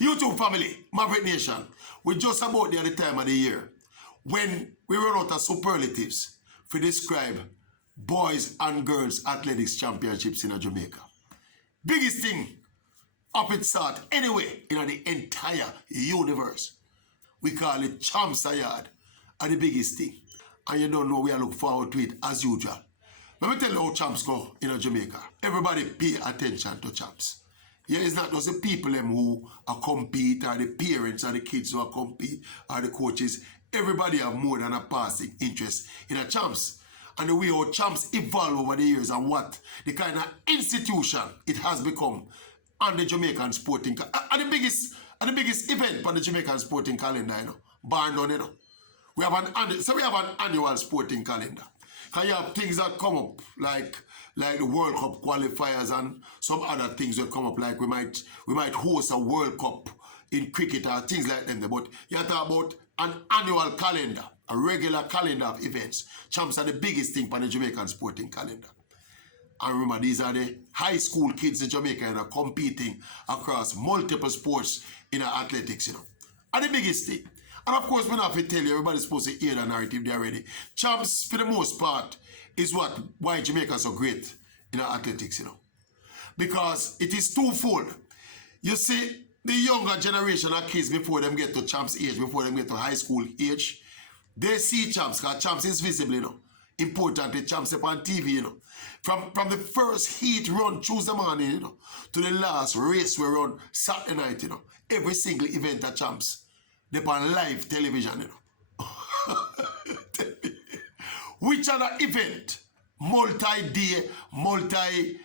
YouTube family, Maverick Nation, we just about there at the time of the year when we run out of superlatives to describe boys and girls athletics championships in Jamaica. Biggest thing up its start anyway in the entire universe. We call it Champs Yard and the biggest thing. And you don't know, we are look forward to it as usual. Let me tell you how champs go in Jamaica. Everybody pay attention to champs. Yeah, it's not just the people them who are compete, or the parents or the kids who are compete, or the coaches. Everybody have more than a passing interest in a champs. And the way how champs evolve over the years and what the kind of institution it has become on the Jamaican sporting and the biggest event on the Jamaican sporting calendar, you know, bar none, you know. We have an annual sporting calendar. Because you have things that come up like the World Cup qualifiers and some other things that come up, like we might host a World Cup in cricket or things like that. But you talk about an annual calendar, a regular calendar of events. Champs are the biggest thing on the Jamaican sporting calendar. And remember, these are the high school kids in Jamaica and are competing across multiple sports in athletics, you know. And the biggest thing. And of course, when I have to tell you, everybody's supposed to hear the narrative there already. Champs, for the most part, is why Jamaica is so great in athletics, you know. Because it is twofold. You see, the younger generation of kids before them get to champs age, before them get to high school age, they see champs, because champs is visible, you know. Importantly, champs up on TV, you know. From the first heat run Tuesday morning, you know, to the last race we run Saturday night, you know. Every single event at champs. They're on live television, you know. Which other event, multi-day, multi-sport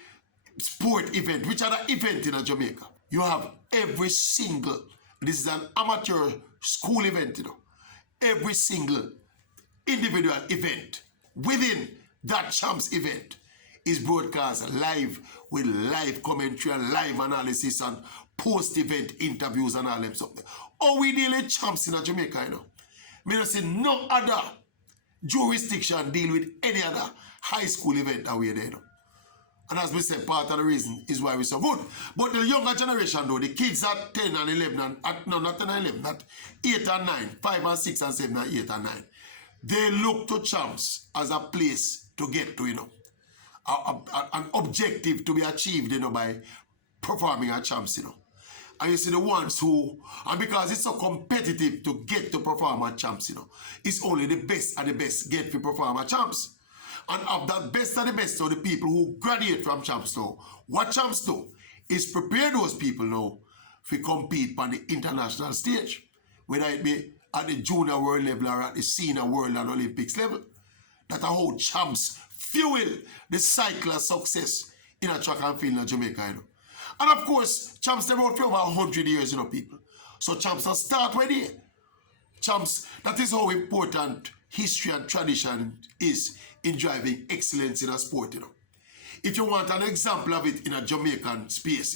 event, which other event in Jamaica? You have every single, this is an amateur school event, you know. Every single individual event within that champs event is broadcast live with live commentary and live analysis and post-event interviews and all them something. Oh, we deal with champs in Jamaica, you know. I mean, say no other jurisdiction deal with any other high school event that we're there, you know. And as we said, part of the reason is why we're so good. But the younger generation, though, the kids at 10 and 11, not 10 and 11, not 8 and 9, 5 and 6 and 7 and 8 and 9, they look to champs as a place to get to, you know. An objective to be achieved, you know, by performing at champs, you know. And you see the ones who, and because it's so competitive to get to perform at champs, you know, it's only the best of the best get to perform at champs. And of that best of the best, so the people who graduate from champs now, what champs do is prepare those people now to compete on the international stage, whether it be at the junior world level or at the senior world and Olympics level. That's how champs fuel the cycle of success in a track and field in Jamaica, you know. And of course, champs they've been for over 100 years, you know, people. So champs don't start with it. Champs, that is how important history and tradition is in driving excellence in a sport, you know. If you want an example of it in a Jamaican space,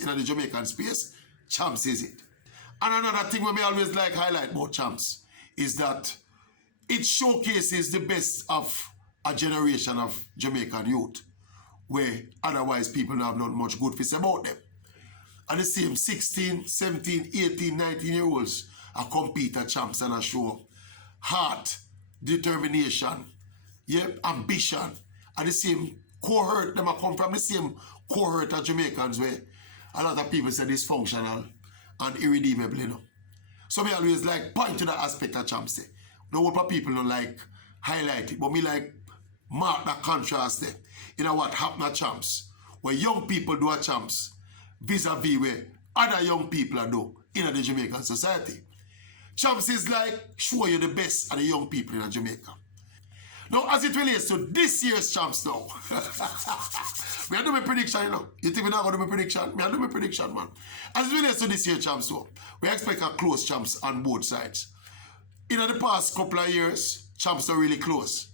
champs is it. And another thing we may always like highlight about champs is that it showcases the best of a generation of Jamaican youth, where otherwise people don't have not much good to say about them. And the same 16, 17, 18, 19-year-olds are compete at champs and a show heart, determination, ambition. And the same cohort, them are come from the same cohort of Jamaicans where a lot of people say dysfunctional and irredeemable, you know. So me always like point to the aspect of champs. No what people don't like highlight it, but me like mark that contrast there. You know what happened at champs, where young people do at champs vis-a-vis where other young people are do in the Jamaican society. Champs is like show you the best of the young people in Jamaica. Now, as it relates to this year's champs now, we are doing a prediction, you know. You think we're not going to do a prediction? We are doing a prediction, man. As it relates to this year's champs though, we expect a close champs on both sides. In the past couple of years, champs are really close.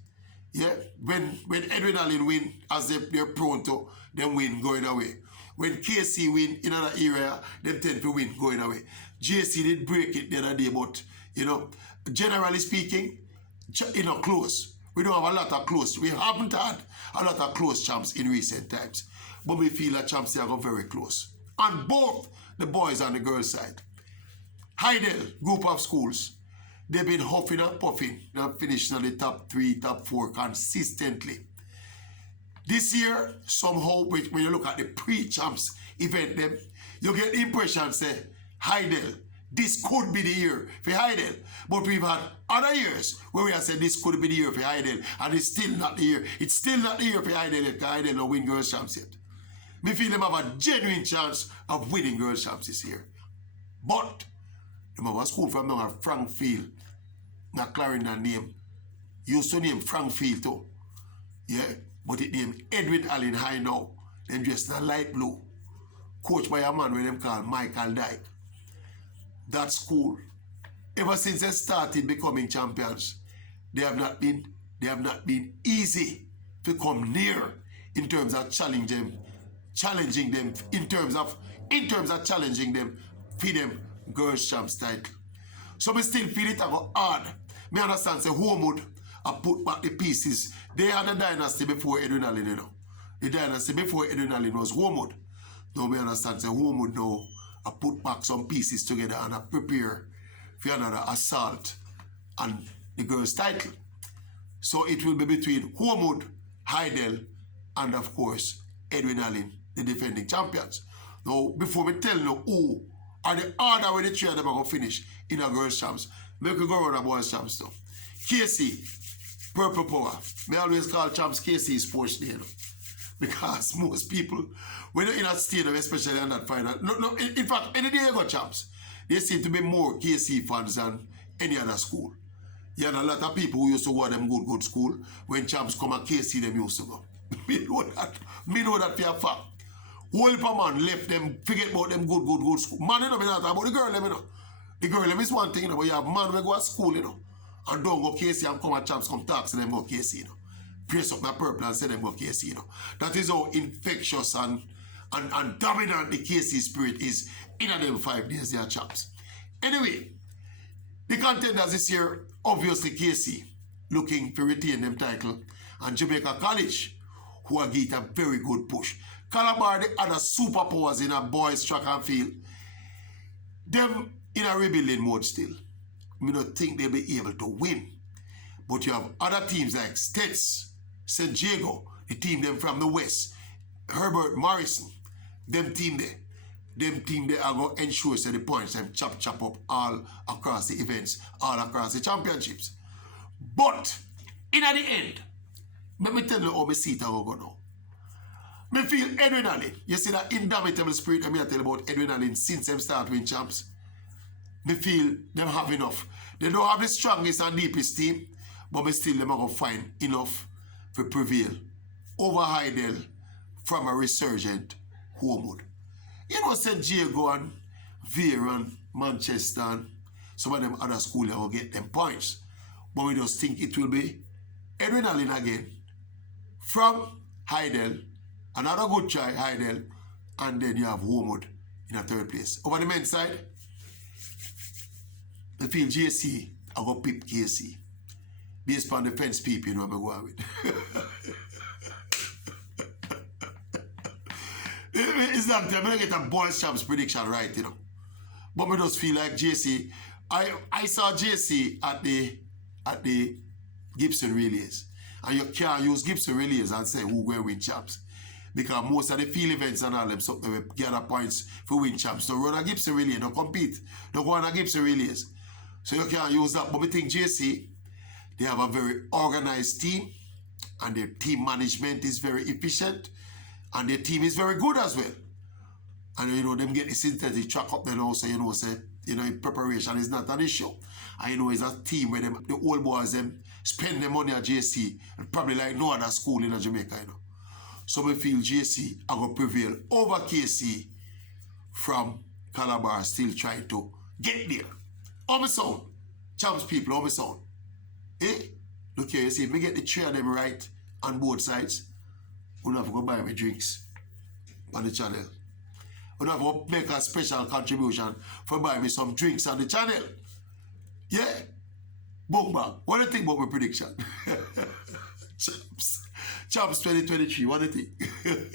Yeah, when Edwin Allen win, as they're prone to them win going away. When KC win in another area, them tend to win going away. JC did break it the other day, but, you know, generally speaking, you know, close. We don't have a lot of close. We haven't had a lot of close champs in recent times. But we feel that champs are very close. On both the boys and the girls side. Heidel, group of schools, they've been huffing and puffing and finishing in the top 3, top 4 consistently. This year, somehow, when you look at the pre-champs event, them, you get the impression, say, Heidel, this could be the year for Heidel. But we've had other years where we have said this could be the year for Heidel, and it's still not the year. It's still not the year for Heidel because Heidel no win girls champs yet. Me feel them have a genuine chance of winning girls champs this year. But them have a school from now at Frank Field, not Clarendon name. Used to name Frank Field too. Yeah, but it named Edwin Allen High now. Them dressed in light blue. Coached by a man where them called Michael Dyke. That school, ever since they started becoming champions, they have not been easy to come near in terms of challenging them in terms of challenging them for them girls champs title. So me still feel it go hard. Me understand say Homewood I put back the pieces. They had a dynasty before Edwin Allen, you know. The dynasty before Edwin Allen was Homewood. Now me understand say Homewood now I put back some pieces together and I prepare for another assault on the girls' title. So it will be between Homewood, Heidel, and of course, Edwin Allen, the defending champions. Now, before we tell you who are the order where the three of them are going to finish in a girls' champs, we can go around the boys' champs now. KC, Purple Power. Me always call champs KC Sports Day, you know, because most people, when you're in a stadium, especially on that final, in fact, any day you go champs, there seem to be more KC fans than any other school. You have a lot of people who used to go to them good school. When champs come at KC, them used to go. Me know that for a fact. Whole heap of man left them, forget about them good school. Man, you know, me not talk about the girl, you know. The girl, is one thing, you know, but you have man who go to school, you know, and don't go KC and come at champs, come talk, so them go KC, you know. Press up my purple and say them go KC, you know. That is how infectious and dominant the KC spirit is in them 5 days, they are champs. Anyway, the contenders this year, obviously KC, looking to retain them title, and Jamaica College, who are getting a very good push. Calabar, the other superpowers in a boys track and field, them in a rebuilding mode still. We don't think they'll be able to win. But you have other teams like Stets, St. Diego, the team them from the west, Herbert Morrison, them team there are going to ensure that the points them chop up all across the events, all across the championships. But in the end, let me tell you how I see it go now. I feel Edwin Allen, you see that indomitable spirit I tell you about Edwin Allen since them start winning champs. I feel them have enough. They don't have the strongest and deepest team, but still them are going to find enough to prevail over Heidel from a resurgent Homewood. You know, St. Diego and Vere and Manchester and some of them other schools will get them points. But we just think it will be Edwin Allen again from Heidel, another good try, Heidel, and then you have Homewood in a third place. Over the men's side, I feel JC, I go pip KC. Based on the fence people, you know, I'm going with. It's not I'm going to get a boys champs prediction right, you know. But I just feel like JC, I saw JC at the Gibson Relays. And you can't use Gibson Relays and say who will win champs. Because most of the field events and all them, so they will gather points for win champs. Don't run a Gibson Relay, don't compete. Don't go on a Gibson Relays. So you can't use that. But I think JC, they have a very organized team. And their team management is very efficient. And their team is very good as well. And you know, them get the synthetic track up there also, you know, say, you know, preparation is not an issue. And you know, it's a team where them, the old boys, them spend their money at JC, and probably like no other school in Jamaica, you know. So I feel JC are going to prevail over KC from Calabar, still trying to get there. On my sound, champs people, on my sound. Eh? Look here, you see, if we get the three of them right on both sides, we don't have to go buy me drinks on the channel. We don't have to make a special contribution for buying me some drinks on the channel. Yeah? Boom, bang. What do you think about my prediction? Champs 2023, what do you think?